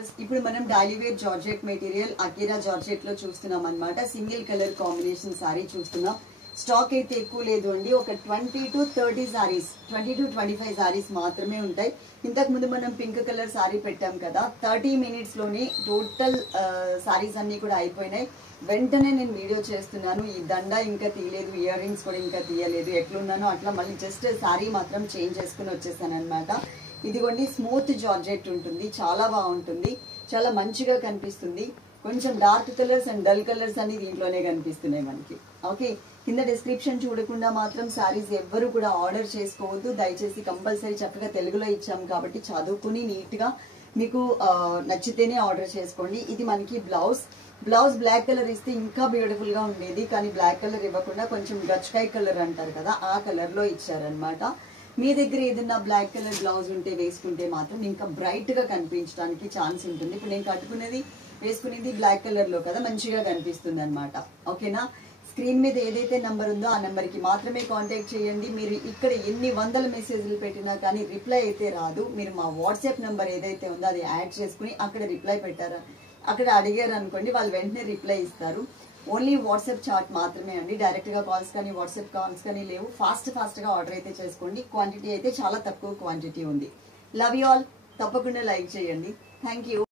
Viewers, ఇప్పుడు మనం daily wear georgette material Akira georgette లో చూస్తున్నాం అన్నమాట. సింగిల్ కలర్ కాంబినేషన్ సారీ చూస్తున్నాం. స్టాక్ అయితే ఎక్కువ లేదు అండి. ఒక 20 to 30 సారీస్, 20 to 25 సారీస్ మాత్రమే ఉంటాయి. ఇంతకు ముందు మనం పింక్ కలర్ సారీ పెట్టాం కదా, 30 minutes లోనే టోటల్ సారీస్ అన్ని కూడా అయిపోయినాయి. వెంటనే నేను వీడియో చేస్తున్నాను. ఈ దండ ఇంకా తీయలేదు, ఇయర్ రింగ్స్ కూడా ఇంకా తీయలేదు. ఎట్లున్నానో అట్లా మళ్ళీ జస్ట్ సారీ మాత్రం చేంజ్ చేసుకుని వచ్చేసాను అనమాట. ఇదిగోండి, స్మూత్ జార్జెట్ ఉంటుంది, చాలా బాగుంటుంది, చాలా మంచిగా కనిపిస్తుంది. కొంచెం dark colours and dull colours అన్ని దీంట్లోనే కనిపిస్తున్నాయి మనకి. ఓకే, కింద డిస్క్రిప్షన్ చూడకుండా మాత్రం శారీస్ ఎవ్వరు కూడా ఆర్డర్ చేసుకోవద్దు దయచేసి. కంపల్సరీ చక్కగా తెలుగులో ఇచ్చాం కాబట్టి చదువుకుని నీట్ గా మీకు నచ్చితేనే ఆర్డర్ చేసుకోండి. ఇది మనకి బ్లౌజ్ బ్లాక్ కలర్ ఇస్తే ఇంకా బ్యూటిఫుల్ గా ఉండేది, కానీ బ్లాక్ కలర్ ఇవ్వకుండా కొంచెం గచ్చకాయ కలర్ అంటారు కదా, ఆ కలర్ లో ఇచ్చారనమాట. మీ దగ్గర ఏదైనా బ్లాక్ కలర్ బ్లౌజ్ ఉంటే వేసుకుంటే మాత్రం ఇంకా బ్రైట్ గా కనిపించడానికి ఛాన్స్ ఉంటుంది. ఇప్పుడు నేను కట్టుకునేది వేసుకునేది బ్లాక్ కలర్ లో కదా, మంచిగా కనిపిస్తుంది అనమాట. ఓకేనా, స్క్రీన్ మీద ఏదైతే నెంబర్ ఉందో ఆ నెంబర్ కి మాత్రమే కాంటాక్ట్ చేయండి. మీరు ఇక్కడ ఎన్ని వందల మెసేజ్లు పెట్టినా కానీ రిప్లై అయితే రాదు. మీరు మా వాట్సాప్ నెంబర్ ఏదైతే ఉందో అది యాడ్ చేసుకుని అక్కడ రిప్లై పెట్టారా, అక్కడ అడిగారు అనుకోండి, వాళ్ళు వెంటనే రిప్లై ఇస్తారు. ఓన్లీ వాట్సాప్ చాట్ మాత్రమే అండి. డైరెక్ట్ గా కాల్స్ కానీ వాట్సాప్ కాల్స్ కానీ లేవు. ఫాస్ట్ గా ఆర్డర్ అయితే చేసుకోండి. క్వాంటిటీ అయితే చాలా తక్కువ క్వాంటిటీ ఉంది. Love you all. తప్పకుండా లైక్ చేయండి. Thank you.